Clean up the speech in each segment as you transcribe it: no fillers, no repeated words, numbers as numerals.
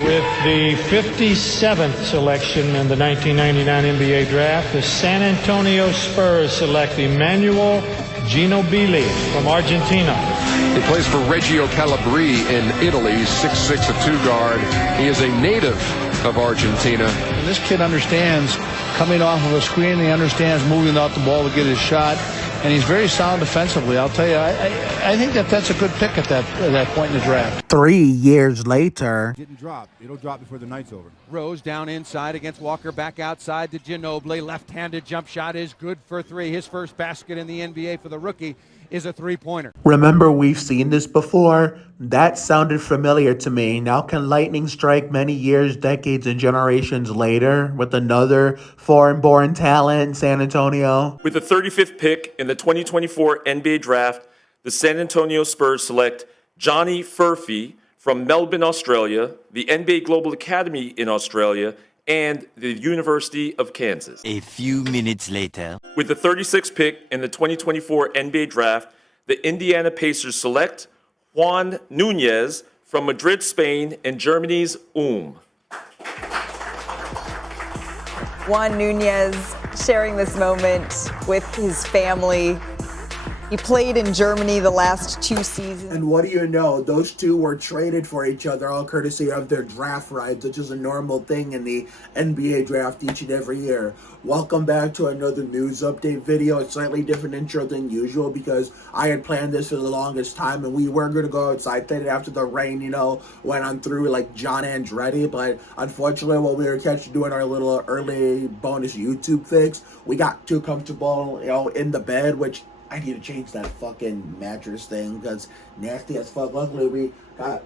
With the 57th selection in the 1999 NBA Draft, the San Antonio Spurs select Emmanuel Ginobili from Argentina. He plays for Reggio Calabria in Italy, 6'6", a two-guard. He is a native of Argentina. And this kid understands coming off of a screen. He understands moving out the ball to get his shot. And he's very sound defensively. I'll tell you, I think that's a good pick at that point in the draft. 3 years later. Didn't drop. It'll drop before the night's over. Rose down inside against Walker, back outside to Ginobili. Left-handed jump shot is good for three. His first basket in the NBA for the rookie is a three-pointer. Remember, we've seen this before. That sounded familiar to me. Now can lightning strike many years, decades, and generations later with another foreign-born talent in San Antonio? With the 35th pick in the 2024 NBA Draft, the San Antonio Spurs select Johnny Furphy from Melbourne, Australia, the NBA Global Academy in Australia, and the University of Kansas. A few minutes later. With the 36th pick in the 2024 NBA Draft, the Indiana Pacers select Juan Núñez from Madrid, Spain, and Germany's Ulm. Juan Núñez sharing this moment with his family. He played in Germany the last 2 seasons. And what do you know? Those two were traded for each other, all courtesy of their draft rights, which is a normal thing in the NBA draft each and every year. Welcome back to another news update video. A slightly different intro than usual because I had planned this for the longest time and we were going to go outside after the rain, went on through like John Andretti. But unfortunately, while we were doing our little early bonus YouTube fix, we got too comfortable, in the bed, which I need to change that fucking mattress thing because nasty as fuck. Luckily, we got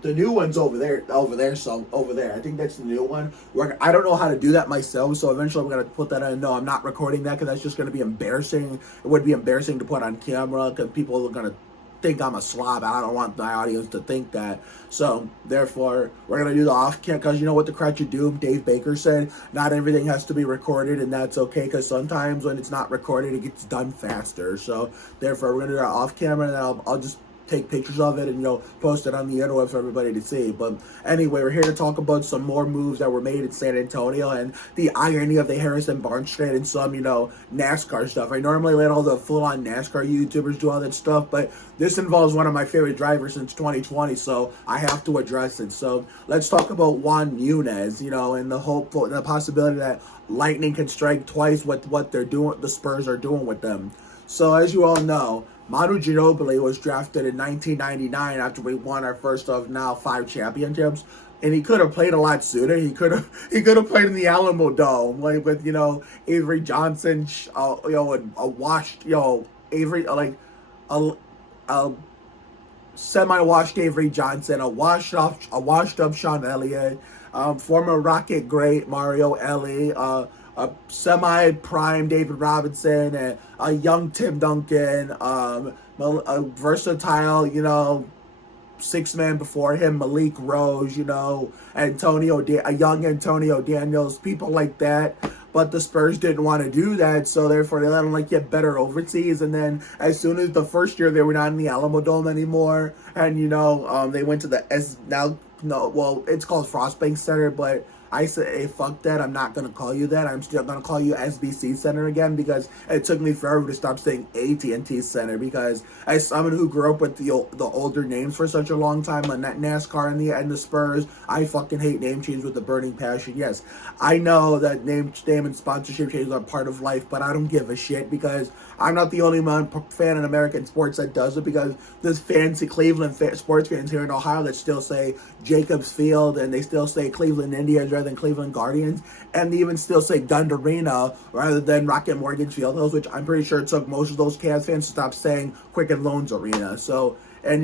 the new one's over there. I think that's the new one. I don't know how to do that myself, so eventually I'm going to put that in. No, I'm not recording that because that's just going to be embarrassing. It would be embarrassing to put on camera because people are going to think I'm a slob. I don't want my audience to think that. So therefore, we're gonna do the off cam because you know what the crutch of doom Dave Baker said. Not everything has to be recorded, and that's okay because sometimes when it's not recorded, it gets done faster. So therefore, we're gonna do that off camera, and then I'll just take pictures of it and post it on the interweb for everybody to see. But anyway, we're here to talk about some more moves that were made in San Antonio and the irony of the Harrison Barnes trade and some NASCAR stuff. I normally let all the full-on NASCAR YouTubers do all that stuff, but this involves one of my favorite drivers since 2020, so I have to address it. So let's talk about Juan Núñez, and the hope and the possibility that lightning can strike twice with what they're doing, the Spurs are doing with them. So as you all know, Manu Ginobili was drafted in 1999 after we won our first of now 5 championships, and he could have played a lot sooner. He could have played in the Alamo Dome, like with Avery Johnson, a washed Avery a semi-washed Avery Johnson, a washed up Sean Elliott, former Rocket great Mario Elie, a semi-prime David Robinson, and a young Tim Duncan, a versatile, 6-man before him, Malik Rose, a young Antonio Daniels, people like that. But the Spurs didn't want to do that, so therefore they let them get better overseas. And then as soon as the first year they were not in the Alamo Dome anymore, and they went to the it's called Frostbank Center, but I said, hey, fuck that. I'm not going to call you that. I'm still going to call you SBC Center again because it took me forever to stop saying AT&T Center because as someone who grew up with the older names for such a long time, like NASCAR and the Spurs, I fucking hate name change with a burning passion. Yes, I know that name and sponsorship changes are part of life, but I don't give a shit because I'm not the only fan in American sports that does it because there's fancy Cleveland sports fans here in Ohio that still say Jacobs Field and they still say Cleveland Indians rather than Cleveland Guardians, and they even still say Gund Arena rather than Rocket Mortgage Fieldhouse, which I'm pretty sure it took most of those Cavs fans to stop saying Quicken Loans Arena. So, and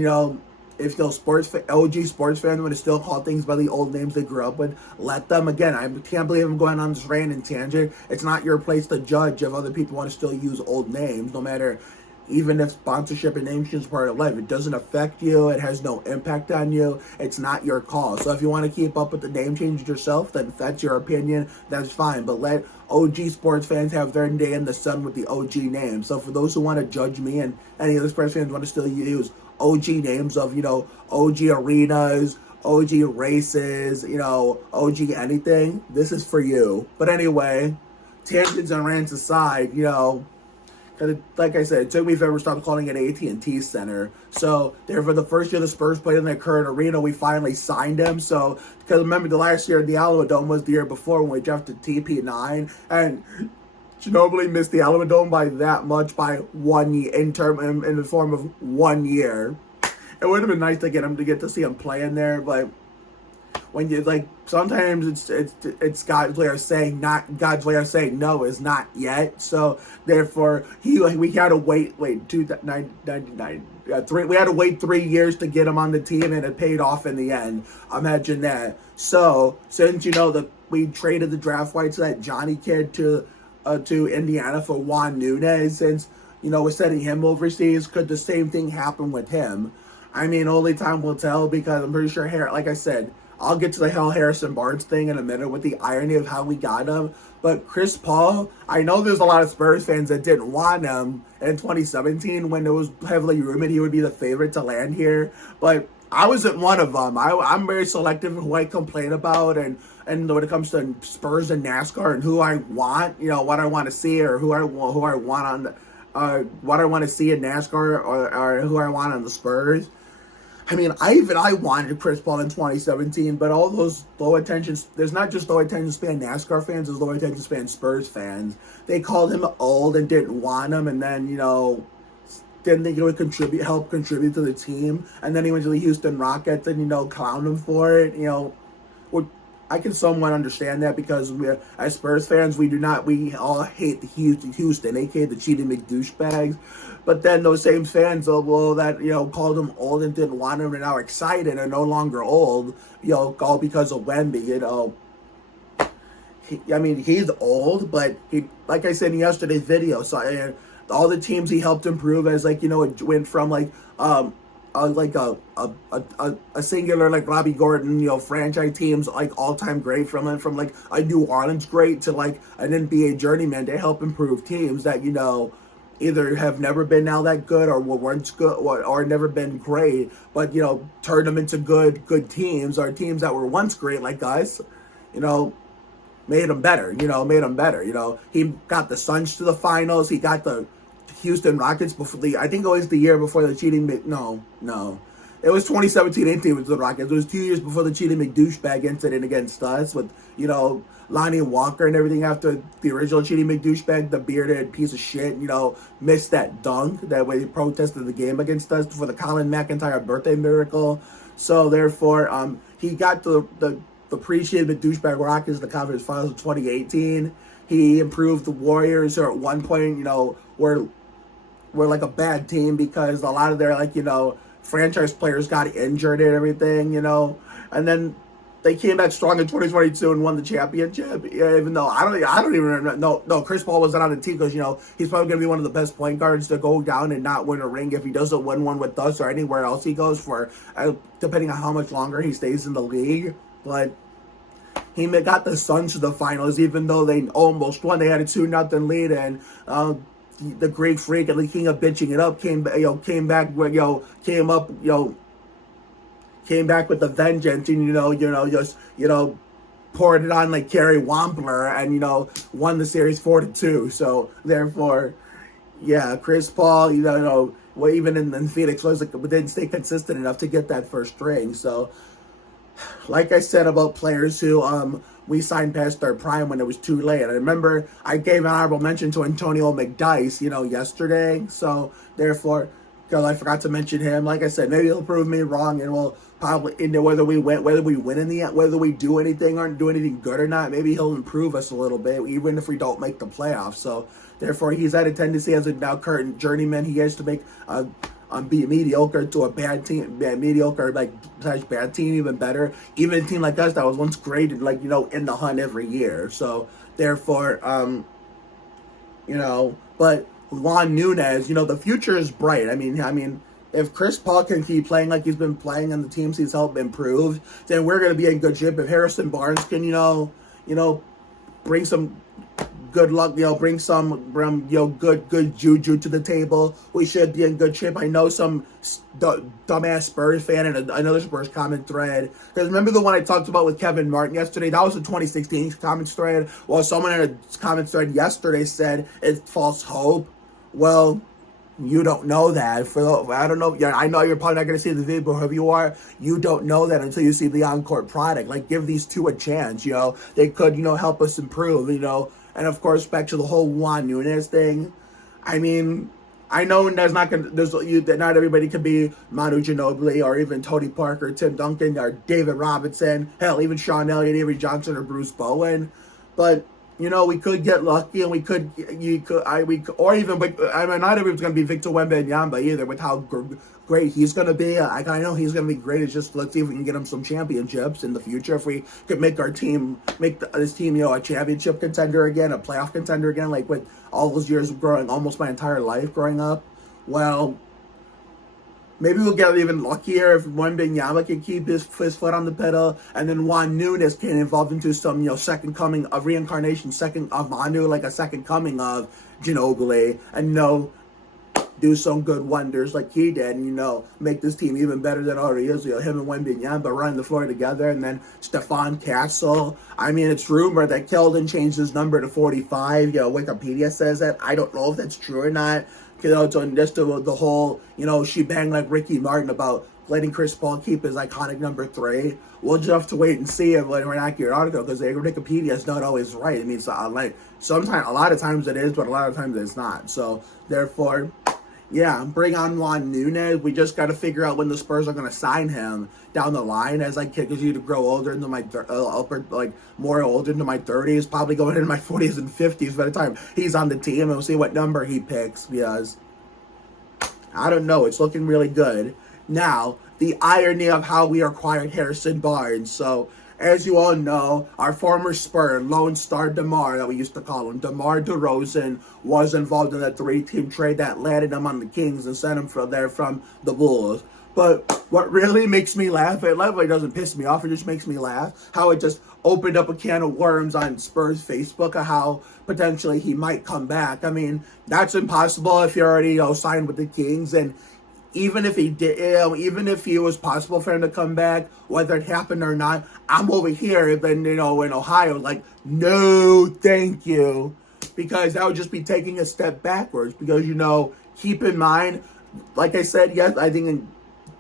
if those OG sports fans want to still call things by the old names they grew up with, let them. Again, I can't believe I'm going on this random tangent. It's not your place to judge if other people want to still use old names, no matter, even if sponsorship and name change is part of life. It doesn't affect you. It has no impact on you. It's not your call. So if you want to keep up with the name change yourself, then if that's your opinion, that's fine. But let OG sports fans have their day in the sun with the OG name. So for those who want to judge me and any other sports fans want to still use OG names of, OG arenas, OG races, you know, OG anything, this is for you. But anyway, tangents and rants aside, you know, like I said, it took me forever to stop calling it AT&T Center. So, therefore, the first year the Spurs played in their current arena, we finally signed him. So, because remember, the last year the Alamo Dome was the year before when we drafted TP9, and Ginobili missed the Alamo Dome by that much by 1 year, in the form of 1 year. It would have been nice to get to see him play in there, but when you like, sometimes it's God's way of saying no is not yet. So therefore, we had to wait 3 years to get him on the team, and it paid off in the end. Imagine that. So since you know that we traded the draft rights to that Johnny kid to Indiana for Juan Núñez, since you know we're sending him overseas, could the same thing happen with him? I mean, only time will tell, because I'm pretty sure, like I said, I'll get to the Harrison Barnes thing in a minute with the irony of how we got him. But Chris Paul, I know there's a lot of Spurs fans that didn't want him in 2017 when it was heavily rumored he would be the favorite to land here. But I wasn't one of them. I'm very selective in who I complain about, and when it comes to Spurs and NASCAR and who I want, you know, what I want to see, or who I want on what I want to see in NASCAR, or who I want on the Spurs. I mean, I wanted Chris Paul in 2017, but all those low attention, there's not just low attention span NASCAR fans, there's low attention span Spurs fans. They called him old and didn't want him, and then, you know, didn't think it would help contribute to the team. And then he went to the Houston Rockets and, you know, clowned him for it. You know, I can somewhat understand that, because as Spurs fans, we all hate the Houston, aka the cheating McDouchebags. But then those same fans, that, you know, called him old and didn't want him, and now excited and no longer old, you know, all because of Wemby, you know. He's old, but like I said in yesterday's video, so all the teams he helped improve as, like, you know, it went from like a singular, like, Robbie Gordon, you know, franchise teams, like, all-time great, from like a New Orleans great to like an NBA journeyman, to help improve teams that, you know, either have never been now that good, or were once good, or never been great, but, you know, turned them into good teams, or teams that were once great like us, you know, made them better, you know. He got the Suns to the finals. He got the Houston Rockets before I think it was the year before the cheating, no. It was 2017-18 with the Rockets. It was 2 years before the cheating McDouchebag incident against us with, you know, Lonnie Walker and everything, after the original cheating McDouchebag, the bearded piece of shit, you know, missed that dunk that way he protested the game against us for the Colin McIntyre birthday miracle. So therefore, he got the pre-cheated McDouchebag Rockets to the conference finals of 2018. He improved the Warriors, who at one point, you know, were like a bad team because a lot of their, like, you know, franchise players got injured and everything, you know, and then they came back strong in 2022 and won the championship. Even though I don't even know. No, Chris Paul wasn't on the team, because, you know, he's probably going to be one of the best point guards to go down and not win a ring if he doesn't win one with us or anywhere else he goes for, depending on how much longer he stays in the league. But he got the Suns to the finals, even though they almost won. They had a 2-0 lead, and the Greek Freak and the king of bitching it up came back with the vengeance, and just poured it on like Kerry Wampler, and won the series 4-2. So therefore, yeah, Chris Paul, even in Phoenix didn't stay consistent enough to get that first ring. So, like I said about players who we signed past their prime when it was too late. I remember I gave an honorable mention to Antonio McDyess, yesterday. So therefore, because I forgot to mention him, like I said, maybe he'll prove me wrong, and we'll probably whether we win in the end, whether we do anything or do anything good or not, maybe he'll improve us a little bit, even if we don't make the playoffs. So therefore, he's had a tendency as a now current journeyman. He has to make be mediocre to a bad team, mediocre / bad team even better. Even a team like us that was once great, in the hunt every year. So therefore, but Juan Núñez, the future is bright. I mean, if Chris Paul can keep playing like he's been playing on the teams he's helped improve, then we're going to be in good shape. If Harrison Barnes can, bring some good luck, bring some, good juju to the table. We should be in good shape. I know some dumbass Spurs fan in another Spurs comment thread. Because remember the one I talked about with Kevin Martin yesterday? That was a 2016 comment thread. Well, someone in a comment thread yesterday said it's false hope. Well, you don't know that. I don't know. Yeah, I know you're probably not going to see the video, but whoever you are, you don't know that until you see the on-court product. Like, give these two a chance. They could, help us improve. And of course, back to the whole Juan Núñez thing. I mean, I know there's not everybody can be Manu Ginobili or even Tony Parker, Tim Duncan, or David Robinson. Hell, even Sean Elliott, Avery Johnson, or Bruce Bowen. But we could get lucky, and not everyone's going to be Victor Wembanyama either, with how great he's going to be. I know he's going to be great. It's just, let's see if we can get him some championships in the future. If we could make this team, a championship contender again, a playoff contender again, like with all those years of growing, almost my entire life growing up. Well, maybe we'll get even luckier if Wembanyama can keep his foot on the pedal, and then Juan Núñez can evolve into some, second coming of reincarnation, second of Manu, like a second coming of Ginobili, and do some good wonders like he did, and make this team even better than it already is. Him and Wembanyama running the floor together, and then Stephon Castle. I mean, it's rumored that Keldon changed his number to 45. Wikipedia says that. I don't know if that's true or not. So just the whole, shebang like Ricky Martin about letting Chris Paul keep his iconic number 3. We'll just have to wait and see if an accurate article, because Wikipedia is not always right. I mean, sometimes, a lot of times it is, but a lot of times it's not. So therefore, yeah, bring on Juan Núñez. We just got to figure out when the Spurs are going to sign him down the line, as I continue to grow older into my more older into my 30s, probably going into my 40s and 50s by the time he's on the team, and we'll see what number he picks, because I don't know. It's looking really good. Now, the irony of how we acquired Harrison Barnes. So, as you all know, our former Spur, Lone Star DeMar, that we used to call him, DeMar DeRozan, was involved in that 3-team trade that landed him on the Kings and sent him from the Bulls. But what really makes me laugh, it doesn't piss me off, it just makes me laugh, how it just opened up a can of worms on Spurs Facebook of how potentially he might come back. I mean, that's impossible if you're already signed with the Kings, and even if he did, even if it was possible for him to come back, whether it happened or not, I'm over here, in Ohio, like, no, thank you, because that would just be taking a step backwards. Because keep in mind, like I said, yes, I think in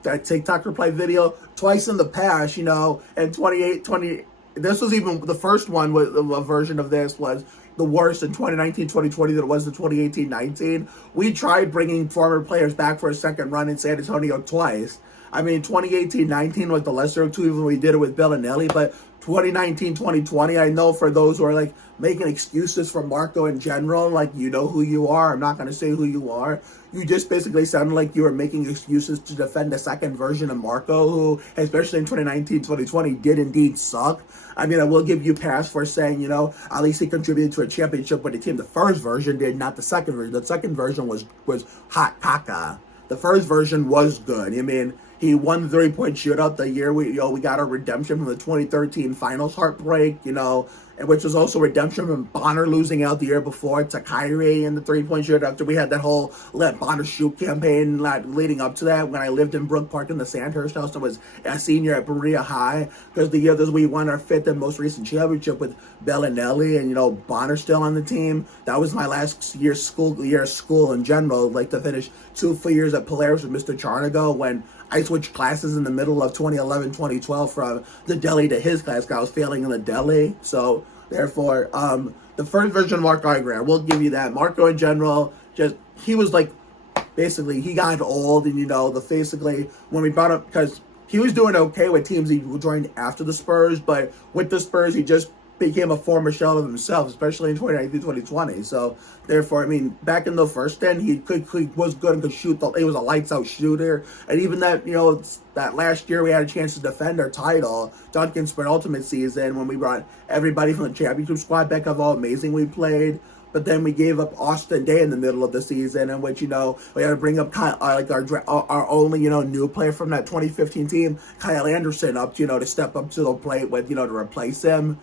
that TikTok reply video twice in the past, in 20, this was even the first one with a version of this was the worst in 2019-2020 than it was in 2018-19. We tried bringing former players back for a second run in San Antonio twice. I mean, 2018-19 was the lesser of two, even when we did it with Bellinelli, but 2019-2020, I know for those who are making excuses for Marco in general, you know who you are. I'm not going to say who you are. You just basically sounded like you were making excuses to defend the second version of Marco, who, especially in 2019-2020, did indeed suck. I mean, I will give you pass for saying, at least he contributed to a championship with the team. The first version did, not the second version. The second version was hot caca. The first version was good. I mean, he won the 3-point shootout the year we got our redemption from the 2013 finals heartbreak, and which was also redemption from Bonner losing out the year before to Kyrie in the 3-point shootout. After we had that whole let Bonner shoot campaign leading up to that, when I lived in Brook Park in the Sandhurst house, I was a senior at Berea High, because the year that we won our 5th and most recent championship with Bellinelli and Bonner still on the team. That was my last year of school in general, to finish 2 full years at Polaris with Mr. Charnago, when I switched classes in the middle of 2011-2012 from the deli to his class, because I was failing in the deli. So, therefore, the first version of Marco I will give you that. Marco in general, he was basically, he got old, and basically, when we brought up, because he was doing okay with teams he joined after the Spurs, but with the Spurs, he just became a former shell of himself, especially in 2019-2020. So, therefore, I mean, back in the first end, he was good and could shoot. He was a lights-out shooter. And even that, that last year we had a chance to defend our title, Duncan's penultimate season, when we brought everybody from the championship squad back of how amazing we played. But then we gave up Austin Day in the middle of the season, in which, we had to bring up our only, new player from that 2015 team, Kyle Anderson, up, to step up to the plate with, to replace him.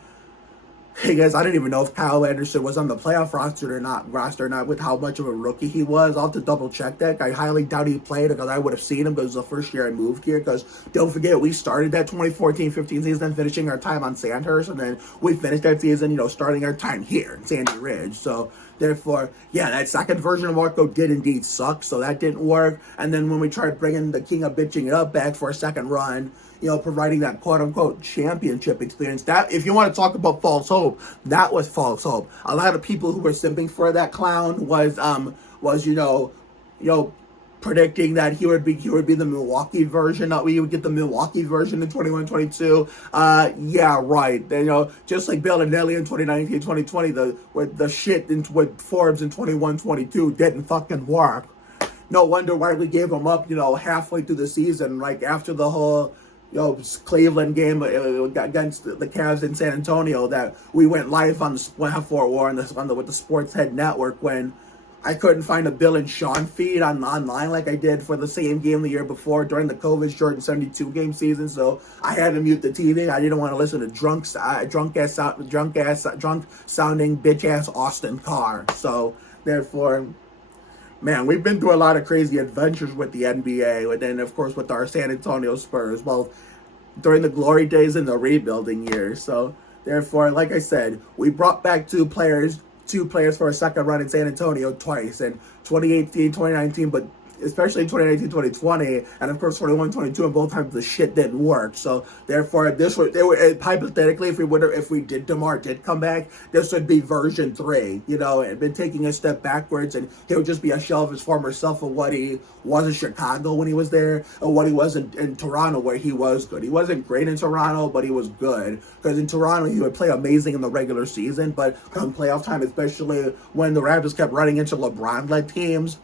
Hey guys, I didn't even know if Kyle Anderson was on the playoff roster or not with how much of a rookie he was. I'll have to double check that. I highly doubt he played because I would have seen him because it was the first year I moved here. Because don't forget, we started that 2014-15 season finishing our time on Sandhurst, and then we finished that season, starting our time here in Sandy Ridge. So therefore, yeah, that second version of Marco did indeed suck, so that didn't work. And then when we tried bringing the King of Bitching It Up back for a second run, providing that quote-unquote championship experience. That, if you want to talk about false hope, that was false hope. A lot of people who were simping for that clown was predicting that he would be the Milwaukee version, that we would get the Milwaukee version in 21-22. Yeah, right. Just like Bellinelli in 2019-2020, the shit with Forbes in 21-22 didn't fucking work. No wonder why we gave him up, halfway through the season, like after the whole Cleveland game against the Cavs in San Antonio, that we went live on the Fort War with the Sports Head Network when I couldn't find a Bill and Sean feed online like I did for the same game the year before during the COVID Jordan 72 game season. So I had to mute the TV. I didn't want to listen to drunk sounding bitch ass Austin Carr. So therefore, man, we've been through a lot of crazy adventures with the NBA, and then, of course, with our San Antonio Spurs, well, during the glory days and the rebuilding years. So, therefore, like I said, we brought back two players for a second run in San Antonio twice, in 2018, 2019, but especially in 2019, 2020, and of course 21, 22, and both times the shit didn't work. So therefore, hypothetically, if DeMar did come back, this would be version 3. And been taking a step backwards, and he would just be a shell of his former self of what he was in Chicago when he was there, and what he was in Toronto, where he was good. He wasn't great in Toronto, but he was good, because in Toronto he would play amazing in the regular season, but come playoff time, especially when the Raptors kept running into LeBron-led teams,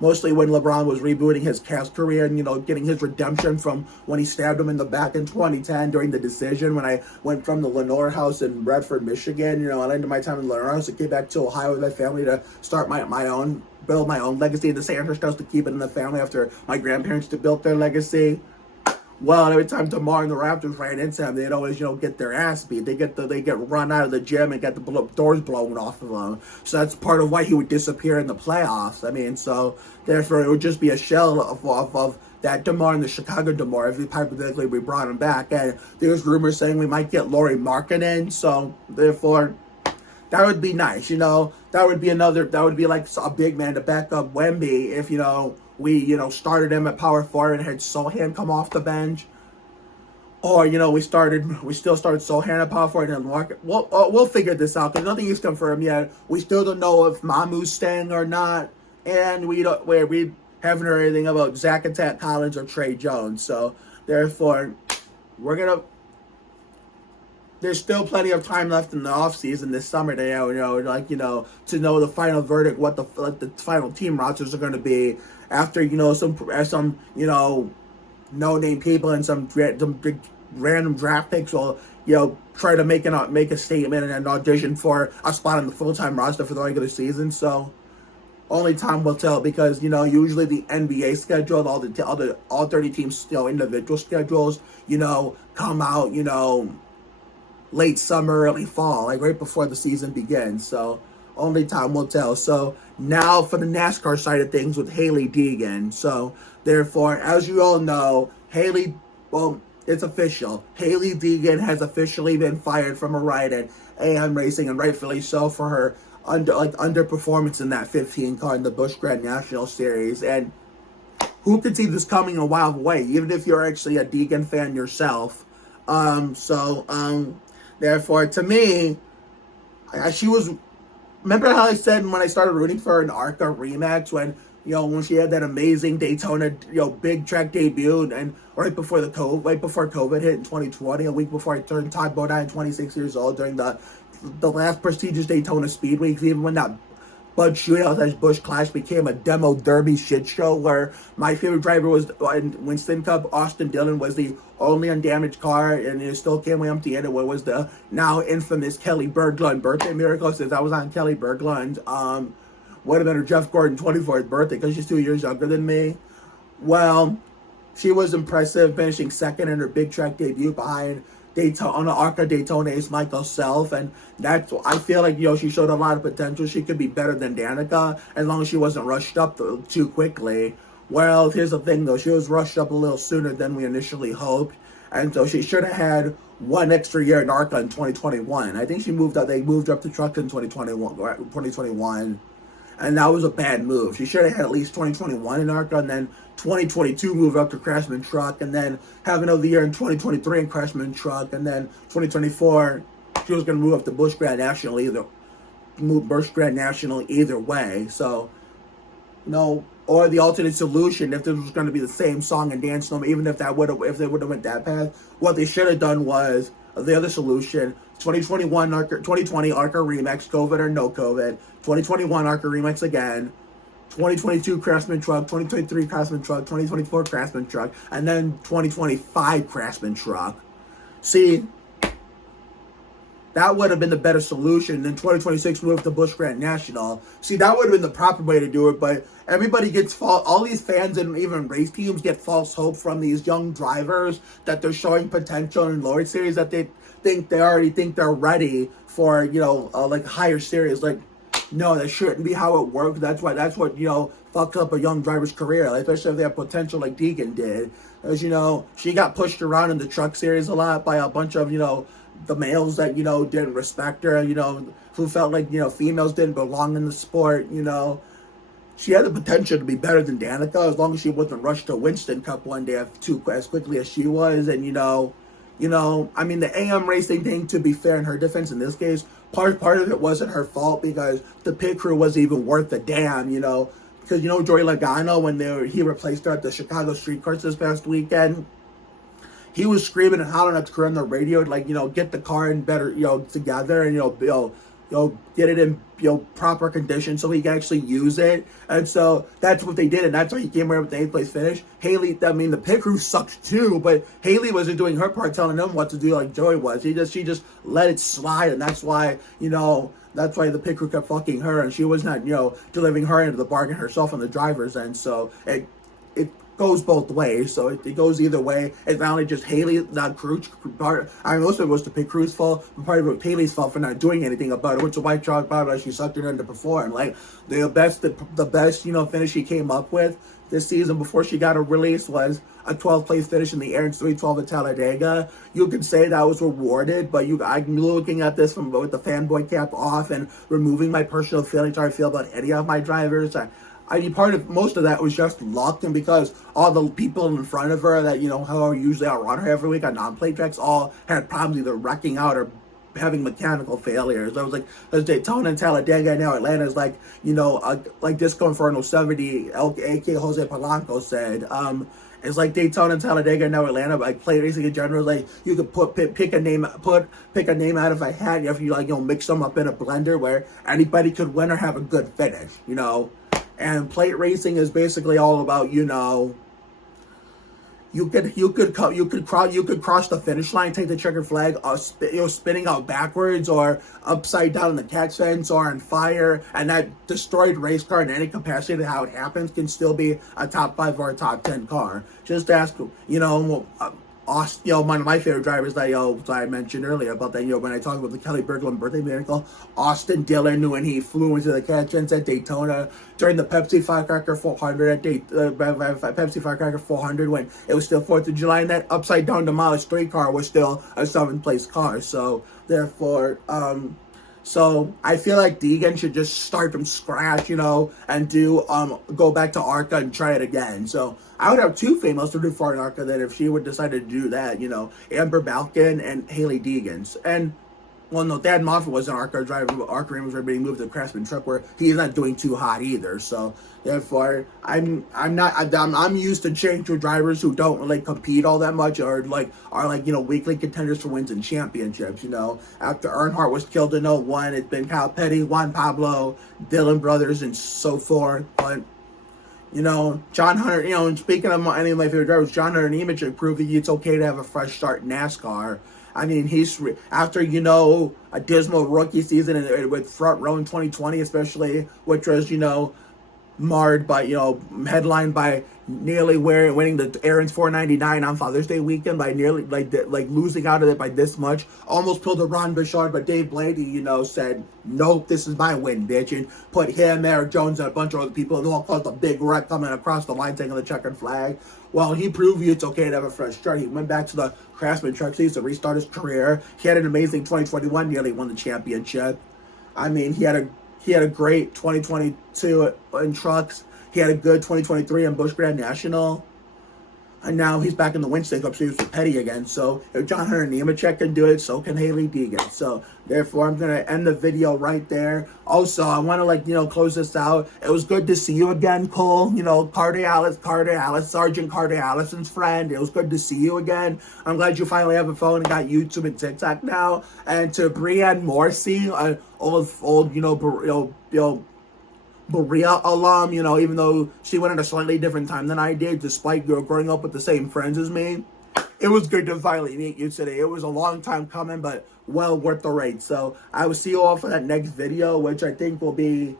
mostly when LeBron was rebooting his Cavs career and, getting his redemption from when he stabbed him in the back in 2010 during the decision when I went from the Lenore house in Bradford, Michigan. I ended my time in the Lenore house and came back to Ohio with my family to start build my own legacy in the Sandhurst house, to keep it in the family after my grandparents built their legacy. Well, every time DeMar and the Raptors ran into him, they'd always, get their ass beat. They get run out of the gym and get the doors blown off of them. So that's part of why he would disappear in the playoffs. So therefore it would just be a shell of that DeMar and the Chicago DeMar if hypothetically we brought him back. And there's rumors saying we might get Lauri Markkanen. So therefore, that would be nice. That would be like a big man to back up Wemby if, we, started him at power forward and had Sohan come off the bench. Or, we still started Sohan at power forward and Mark. We'll figure this out because nothing is confirmed yet. We still don't know if Mamu's staying or not. And we haven't heard anything about Zach Attack Collins or Trey Jones. So, therefore, there's still plenty of time left in the offseason this summer to, to know the final verdict, what the final team rosters are going to be after, some no-name people and some big random draft picks will, try to make a statement and an audition for a spot on the full-time roster for the regular season. So only time will tell because, usually the NBA schedule, all 30 teams, individual schedules, come out, late summer, early fall, like right before the season begins. So only time will tell. So now for the NASCAR side of things with Hailie Deegan. So therefore, as you all know, it's official. Hailie Deegan has officially been fired from a ride at AM Racing, and rightfully so, for her underperformance in that 15 car in the Busch Grand National Series. And who could see this coming a while away, even if you're actually a Deegan fan yourself? Therefore, to me, she was. Remember how I said when I started rooting for her in ARCA Remax when she had that amazing Daytona, big track debut, and right before COVID hit in 2020, a week before I turned Todd Bodine 26 years old during the last prestigious Daytona Speed Weeks, even when that Bud Shootout / Busch Clash became a demo derby shit show where my favorite driver was in Winston Cup. Austin Dillon was the only undamaged car, and it still came away empty. And what was the now infamous Kelly Berglund birthday miracle, since I was on Kelly Berglund's would have been her Jeff Gordon 24th birthday because she's 2 years younger than me. Well, she was impressive, finishing second in her big track debut behind Daytona, ARCA Daytona ace Michael Self, and that's, I feel like, she showed a lot of potential. She could be better than Danica as long as she wasn't rushed up too quickly. Well, here's the thing though, she was rushed up a little sooner than we initially hoped, and so she should have had one extra year in ARCA in 2021. I think they moved up to truck in 2021, and that was a bad move. She should have had at least 2021 in ARCA, and then 2022 moved up to Craftsman Truck, and then have another year in 2023 in Craftsman Truck, and then 2024 she was going to move up to Busch Grand National either way. So, or the alternate solution, if this was going to be the same song and dance number, even if they would have went that path, what they should have done was the other solution: 2020 ARCA remix, COVID or no COVID, 2021 ARCA remix again, 2022 Craftsman Truck, 2023 Craftsman Truck, 2024 Craftsman Truck, and then 2025 Craftsman Truck. See, that would have been the better solution. Then 2026 move to Busch Grand National. See, that would have been the proper way to do it, but everybody gets all these fans and even race teams get false hope from these young drivers that they're showing potential in lower series, that they already think they're ready for, like higher series. Like, no, that shouldn't be how it works. That's what fucks up a young driver's career, especially if they have potential like Deegan did. As she got pushed around in the truck series a lot by a bunch of, the males that, didn't respect her, who felt like, females didn't belong in the sport, She had the potential to be better than Danica as long as she wasn't rushed to Winston Cup one day as quickly as she was. And, I mean, the AM racing thing, to be fair in her defense in this case, part of it wasn't her fault because the pit crew wasn't even worth a damn, Because, Joey Logano, when he replaced her at the Chicago Street Course this past weekend, he was screaming and hollering at the crew on the radio, like, get the car in better, together and, get it in, proper condition so he can actually use it. And so that's what they did, and that's why he came away with the 8th place finish. Hailie, the pit crew sucked too, but Hailie wasn't doing her part, telling them what to do like Joey was. She just let it slide, and that's why, that's why the pit crew kept fucking her, and she was not, delivering her end of the bargain herself on the driver's end. So it goes both ways, so it goes either way. It's not only just Hailie, not crew. I mean, most of it was the pit crew's fault, but part of it was Hailie's fault for not doing anything about it, which is why Charles about it, she sucked it in to perform. Like, the best, finish she came up with this season before she got a release was a 12th place finish in the Aaron's 312 at Talladega. You could say that was rewarded, but I'm looking at this with the fanboy cap off and removing my personal feelings, how I feel about any of my drivers. Most of that was just luck, and because all the people in front of her that, how usually outrun her every week on non-plate tracks all had problems either wrecking out or having mechanical failures. I was like, as Daytona and Talladega, now Atlanta is like, like Disco Inferno 70, a.k.a. Jose Polanco said, it's like Daytona and Talladega, now Atlanta, but like plate racing in general, like you could pick a name out of a hat if you mix them up in a blender where anybody could win or have a good finish, And plate racing is basically all about, you could cross the finish line, take the checkered flag, spinning out backwards or upside down in the catch fence or on fire, and that destroyed race car in any capacity how it happens can still be a top 5 or a top 10 car. Just ask, one of my favorite drivers that I mentioned earlier about that, when I talked about the Kelly Berglund birthday miracle, Austin Dillon, when he flew into the catch fence at Daytona during the Pepsi Firecracker 400 Pepsi Firecracker 400 when it was still 4th of July, and that upside down demolished 3 car was still a 7th place car. So therefore, so I feel like Deegan should just start from scratch, and go back to ARCA and try it again. So I would have 2 females to do for an ARCA then if she would decide to do that, Amber Balkin and Hailie Deegan. And, well, no, Thad Moffitt was an ARCA driver, but ARCA was being moved to the Craftsman Truck where he's not doing too hot either. So therefore, I'm used to cheering for drivers who don't really compete all that much or are weekly contenders for wins and championships. After Earnhardt was killed in 01, it's been Kyle Petty, Juan Pablo, Dillon Brothers, and so forth. But John Hunter, and speaking of any of my favorite drivers, John Hunter Nemechek proved that it's okay to have a fresh start in NASCAR. I mean, he's after a dismal rookie season with front row in 2020, especially, which was marred by, headlined by nearly winning the Aaron's 499 on Father's Day weekend by nearly like losing out of it by this much. Almost pulled a Ron Bouchard, but Dave Blaney, said, nope, this is my win, bitch, and put him, Eric Jones, and a bunch of other people, and all caused a big wreck coming across the line taking the checkered flag. Well, he proved you it's okay to have a fresh start. He went back to the Craftsman Truck Series to restart his career. He had an amazing 2021, nearly won the championship. I mean, he had a great 2022 in trucks. He had a good 2023 in Busch Grand National. And now he's back in the Wednesday Cup Series with Petty again. So if John Hunter Nemechek can do it, so can Hailie Deegan. So therefore, I'm going to end the video right there. Also, I want to close this out. It was good to see you again, Cole. Carter Allison, Sergeant Carter Allison's friend. It was good to see you again. I'm glad you finally have a phone and got YouTube and TikTok now. And to Brianne Morrissey, an old Berea alum, even though she went at a slightly different time than I did, despite growing up with the same friends as me. It was good to finally meet you today. It was a long time coming, but well worth the wait. So I will see you all for that next video, which I think will be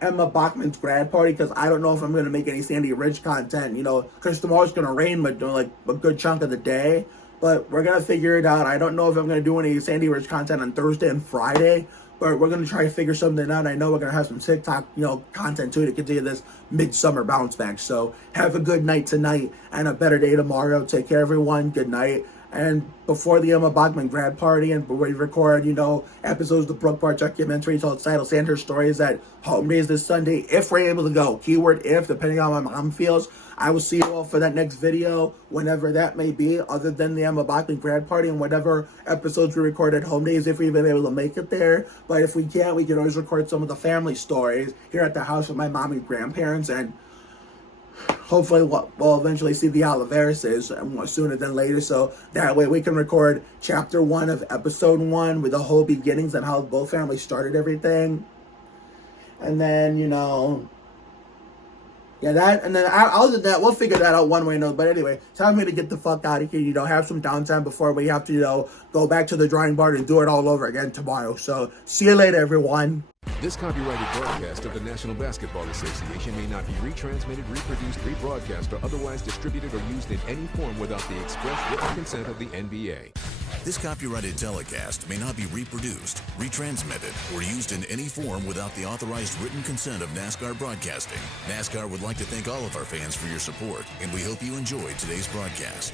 Emma Bachman's grad party, because I don't know if I'm going to make any Sandy Ridge content, because tomorrow's going to rain, but like a good chunk of the day. But we're going to figure it out. I don't know if I'm going to do any Sandy Ridge content on Thursday and Friday, but we're going to try to figure something out. I know we're going to have some TikTok, content too to continue this midsummer bounce back. So have a good night tonight and a better day tomorrow. Take care, everyone. Good night. And before the Emma Bachman grad party, and we record, episodes of the Brook Park documentary titled Sanders Stories at Homedays this Sunday, if we're able to go. Keyword if, depending on how my mom feels. I will see you all for that next video, whenever that may be, other than the Emma Bachman grad party and whatever episodes we record at Homedays, if we've been able to make it there. But if we can't, we can always record some of the family stories here at the house with my mom and grandparents, and hopefully we'll eventually see the Oliverises sooner than later, so that way we can record chapter 1 of episode 1 with the whole beginnings and how both families started everything. And then, other than that, we'll figure that out one way or another. But anyway, time for me to get the fuck out of here, have some downtime before we have to, go back to the drawing board and do it all over again tomorrow. So, see you later, everyone. This copyrighted broadcast of the National Basketball Association may not be retransmitted, reproduced, rebroadcast, or otherwise distributed or used in any form without the express written consent of the NBA. This copyrighted telecast may not be reproduced, retransmitted, or used in any form without the authorized written consent of NASCAR Broadcasting. NASCAR would like to thank all of our fans for your support, and we hope you enjoyed today's broadcast.